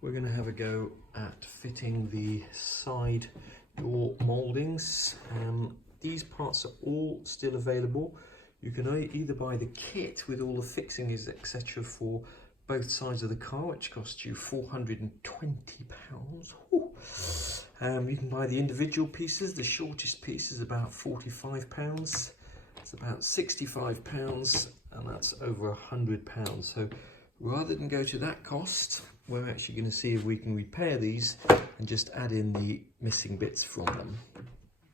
we're going to have a go at fitting the side door mouldings. These parts are all still available. You can either buy the kit with all the fixings etc. for both sides of the car, which costs you £420. You can buy the individual pieces. The shortest piece is about £45. It's about £65, and that's over £100. So rather than go to that cost, we're actually going to see if we can repair these and just add in the missing bits from them.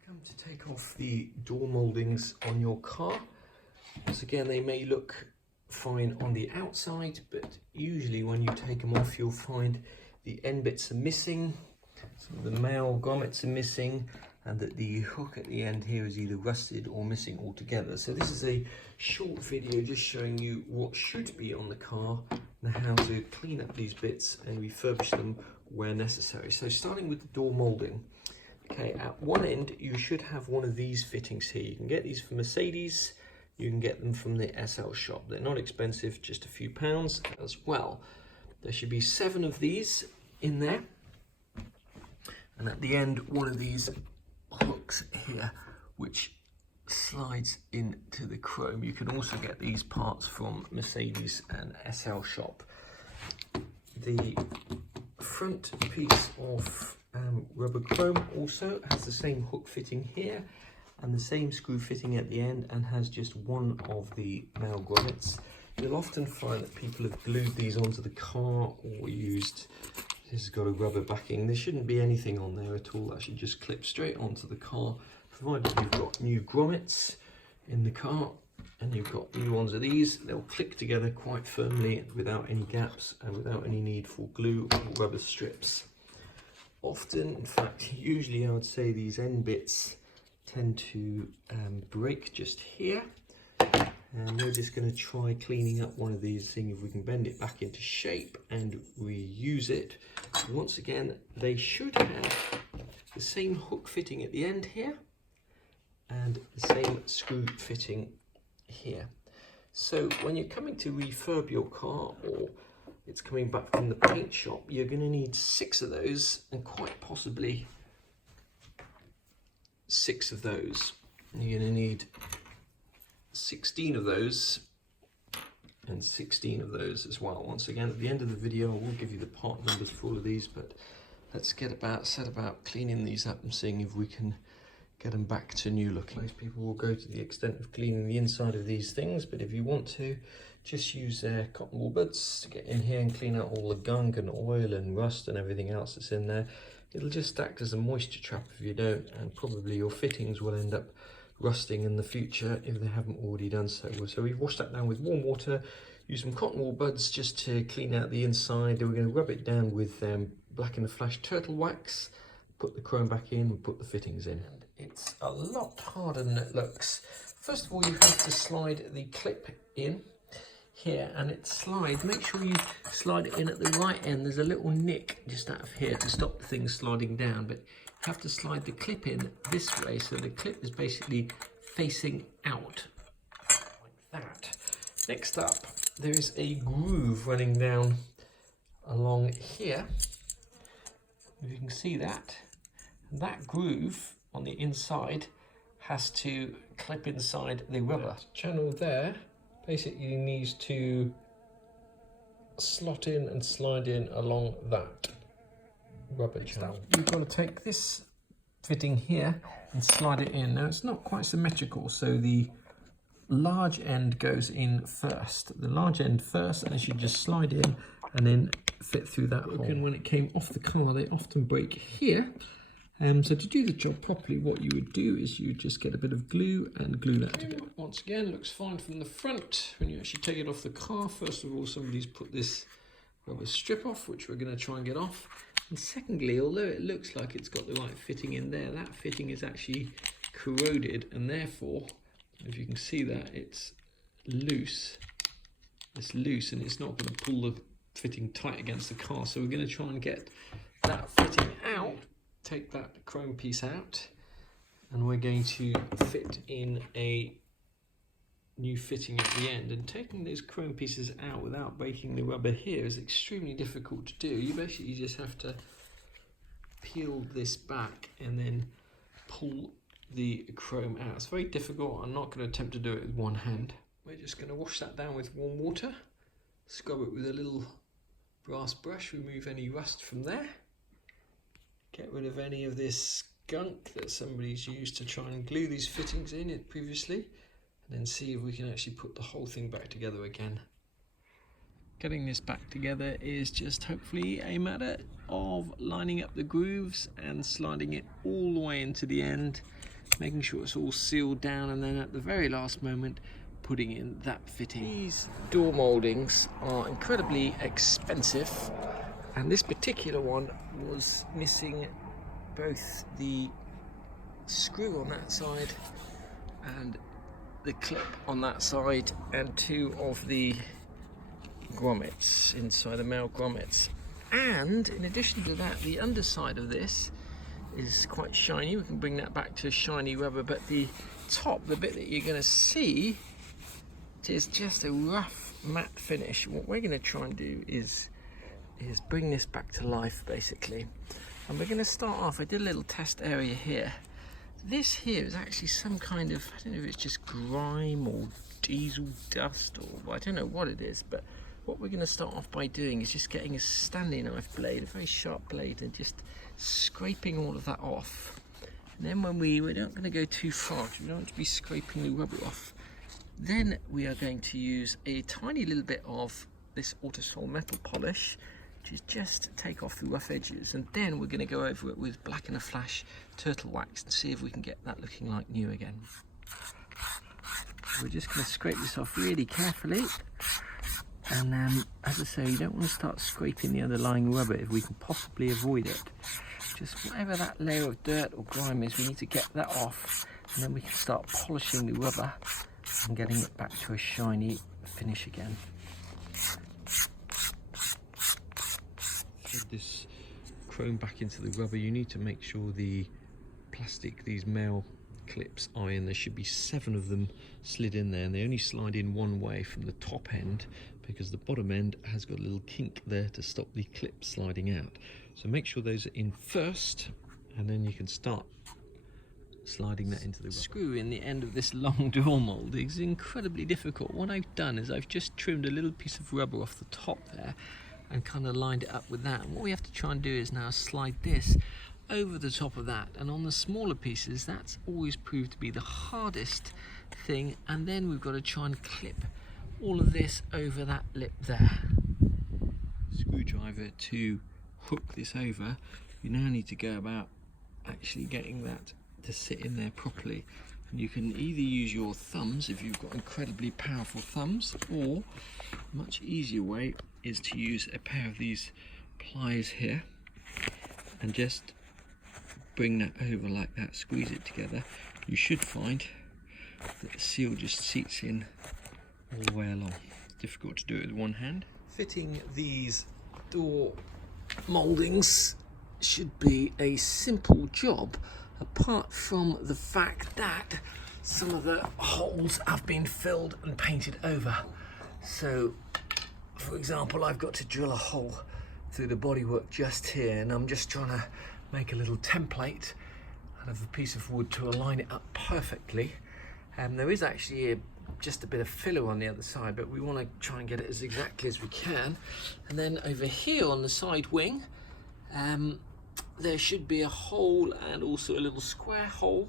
Come to take off the door mouldings on your car. Once again, they may look fine on the outside, but usually when you take them off, you'll find the end bits are missing, some of the male grommets are missing, and that the hook at the end here is either rusted or missing altogether. So this is a short video just showing you what should be on the car and how to clean up these bits and refurbish them where necessary. So starting with the door moulding. Okay, at one end you should have one of these fittings here. You can get these from Mercedes, you can get them from the SL shop. They're not expensive, just a few pounds as well. There should be 7 of these in there, and at the end one of these hooks here which slides into the chrome. You can also get these parts from Mercedes and SL shop. The front piece of rubber chrome also has the same hook fitting here and the same screw fitting at the end, and has just one of the male grommets. You'll often find that people have glued these onto the car or used, this has got a rubber backing. There shouldn't be anything on there at all. That should just clip straight onto the car, provided you've got new grommets in the car and you've got new ones of these. They'll click together quite firmly without any gaps and without any need for glue or rubber strips. Often, in fact, usually I would say these end bits tend to break just here. And we're just going to try cleaning up one of these, seeing if we can bend it back into shape and reuse it. Once again, they should have the same hook fitting at the end here and the same screw fitting here. So when you're coming to refurb your car, or it's coming back from the paint shop, you're going to need 6 of those, and quite possibly 6 of those. You're going to need 16 of those and 16 of those as well. Once again, at the end of the video I will give you the part numbers for all of these, but let's set about cleaning these up and seeing if we can get them back to new looking. Most people will go to the extent of cleaning the inside of these things, but if you want to, just use cotton wool buds to get in here and clean out all the gunk and oil and rust and everything else that's in there. It'll just act as a moisture trap if you don't, and probably your fittings will end up rusting in the future if they haven't already done so. So we've washed that down with warm water, use some cotton wool buds just to clean out the inside. We're going to rub it down with Black in the Flash turtle wax, put the chrome back in and put the fittings in. And it's a lot harder than it looks. First of all, you have to slide the clip in here, and it slides. Make sure you slide it in at the right end. There's a little nick just out of here to stop the thing sliding down, but you have to slide the clip in this way, so the clip is basically facing out like that. Next up, there is a groove running down along here, if you can see that. And that groove on the inside has to clip inside the rubber. That channel there basically needs to slot in and slide in along that rubber channel. You've got to take this fitting here and slide it in. Now it's not quite symmetrical, so the large end goes in first. The large end first, and it should just slide in and then fit through that hole. And when it came off the car, they often break here. So to do the job properly, what you would do is you just get a bit of glue and glue that together. Once again, looks fine from the front. When you actually take it off the car, first of all, somebody's put this rubber strip off, which we're going to try and get off. And secondly, although it looks like it's got the right fitting in there, that fitting is actually corroded, and therefore, if you can see that, it's loose. It's loose, and it's not going to pull the fitting tight against the car. So we're going to try and get that fitting out. Take that chrome piece out, and we're going to fit in a new fitting at the end, and taking those chrome pieces out without breaking the rubber here is extremely difficult to do. You basically just have to peel this back and then pull the chrome out. It's very difficult. I'm not going to attempt to do it with one hand. We're just going to wash that down with warm water, scrub it with a little brass brush, remove any rust from there, get rid of any of this gunk that somebody's used to try and glue these fittings in it previously, and then see if we can actually put the whole thing back together again. Getting this back together is just hopefully a matter of lining up the grooves and sliding it all the way into the end, making sure it's all sealed down, and then at the very last moment putting in that fitting. These door mouldings are incredibly expensive, and this particular one was missing both the screw on that side and the clip on that side, and two of the grommets inside, the male grommets. And in addition to that, the underside of this is quite shiny. We can bring that back to shiny rubber, but the top, the bit that you're going to see, is just a rough matte finish. What we're going to try and do is bring this back to life basically, and we're going to start off. I did a little test area here. This here is actually some kind of, I don't know if it's just grime or diesel dust, or I don't know what it is, but what we're going to start off by doing is just getting a Stanley knife blade, a very sharp blade, and just scraping all of that off. And then when we're not going to go too far, because we don't want to be scraping the rubber off, then we are going to use a tiny little bit of this Autosol metal polish, which is just to take off the rough edges, and then we're going to go over it with Black and a Flash turtle wax and see if we can get that looking like new again. We're just going to scrape this off really carefully, and as I say, you don't want to start scraping the underlying rubber if we can possibly avoid it. Just whatever that layer of dirt or grime is, we need to get that off, and then we can start polishing the rubber and getting it back to a shiny finish again. Thread this chrome back into the rubber. You need to make sure the plastic, these male clips, are in. There should be 7 of them slid in there, and they only slide in one way from the top end, because the bottom end has got a little kink there to stop the clip sliding out. So make sure those are in first, and then you can start sliding that into the rubber. Screw in the end of this long door mould is incredibly difficult. What I've done is I've just trimmed a little piece of rubber off the top there and kind of lined it up with that. And what we have to try and do is now slide this over the top of that, and on the smaller pieces that's always proved to be the hardest thing, and then we've got to try and clip all of this over that lip there. Screwdriver to hook this over. You now need to go about actually getting that to sit in there properly, and you can either use your thumbs if you've got incredibly powerful thumbs, or a much easier way is to use a pair of these pliers here and just bring that over like that, squeeze it together. You should find that the seal just seats in all the way along. Difficult to do it with one hand. Fitting these door mouldings should be a simple job, apart from the fact that some of the holes have been filled and painted over. So, for example, I've got to drill a hole through the bodywork just here, and I'm just trying to make a little template out of a piece of wood to align it up perfectly. There is actually just a bit of filler on the other side, but we want to try and get it as exactly as we can. And then over here on the side wing, there should be a hole and also a little square hole,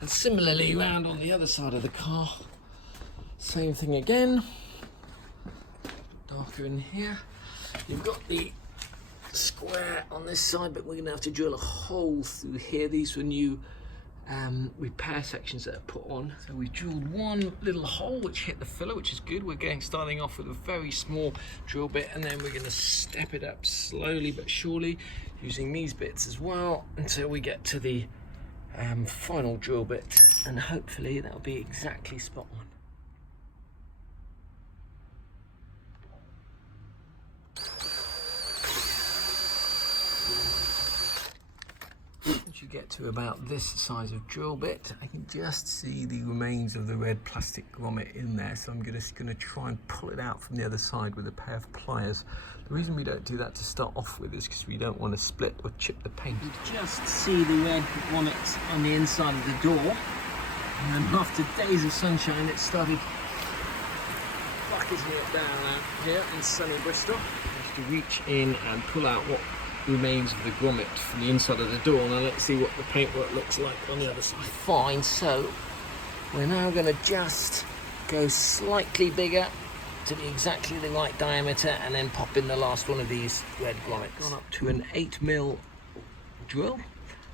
and similarly around on the other side of the car, same thing again. Darker in here. You've got the square on this side, but we're going to have to drill a hole through here. These were new repair sections that are put on. So we drilled one little hole which hit the filler, which is good. We're starting off with a very small drill bit, and then we're going to step it up slowly but surely using these bits as well until we get to the final drill bit, and hopefully that'll be exactly spot on. Once you get to about this size of drill bit, I can just see the remains of the red plastic grommet in there, so I'm just going to try and pull it out from the other side with a pair of pliers. The reason we don't do that to start off with is because we don't want to split or chip the paint. You just see the red grommet on the inside of the door, and then after days of sunshine it started bucketing it down out here in sunny Bristol. Just to reach in and pull out what remains of the grommet from the inside of the door. Now let's see what the paintwork looks like on the other side. Fine, so we're now going to just go slightly bigger to be exactly the right diameter and then pop in the last one of these red grommets. Gone up to an 8mm drill.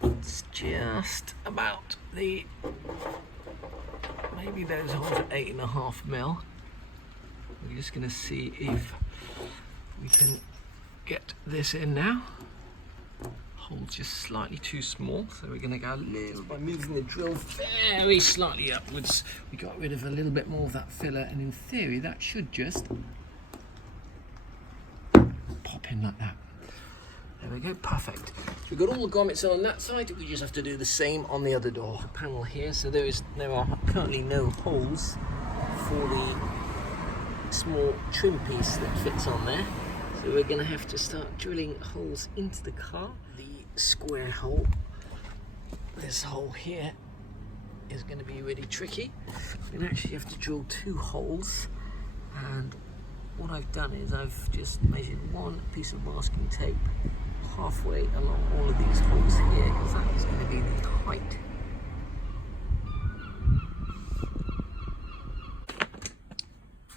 It's just about the, maybe those holes are 8.5mm. We're just going to see if we can get this in now. Hole's just slightly too small, so we're going to go a little by moving the drill very slightly upwards. We got rid of a little bit more of that filler, and in theory that should just pop in like that. There we go, perfect. So we've got all the grommets on that side. We just have to do the same on the other door panel here. So there are currently no holes for the small trim piece that fits on there. So we're going to have to start drilling holes into the car. The square hole, this hole here, is going to be really tricky. We're going to actually have to drill 2 holes, and what I've done is I've just measured one piece of masking tape halfway along all of these holes here, because that is going to be the height.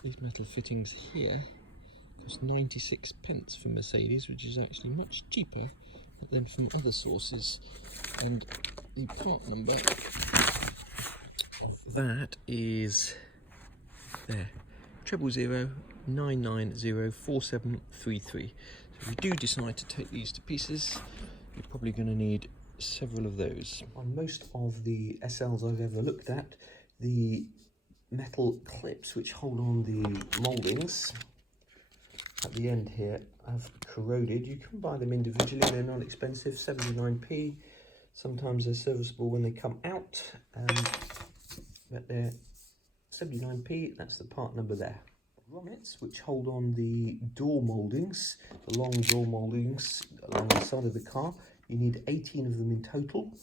These metal fittings here cost 96p from Mercedes, which is actually much cheaper than from other sources, and the part number of that is there, 000-990-4733. So if you do decide to take these to pieces, you're probably going to need several of those. On most of the SLs I've ever looked at, the metal clips which hold on the mouldings at the end here have corroded. You can buy them individually, they're not expensive, 79p. Sometimes they're serviceable when they come out, but they're 79p. That's the part number there. Grommets which hold on the door mouldings, the long door mouldings along the side of the car. You need 18 of them in total,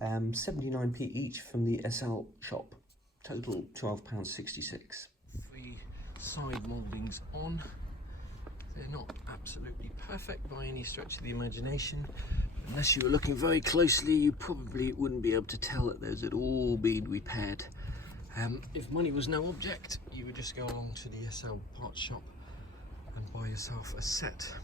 79p each from the SL shop. Total £12.66. 3 side mouldings on. They're not absolutely perfect by any stretch of the imagination. Unless you were looking very closely, you probably wouldn't be able to tell that those had all been repaired. If money was no object, you would just go along to the SL parts shop and buy yourself a set.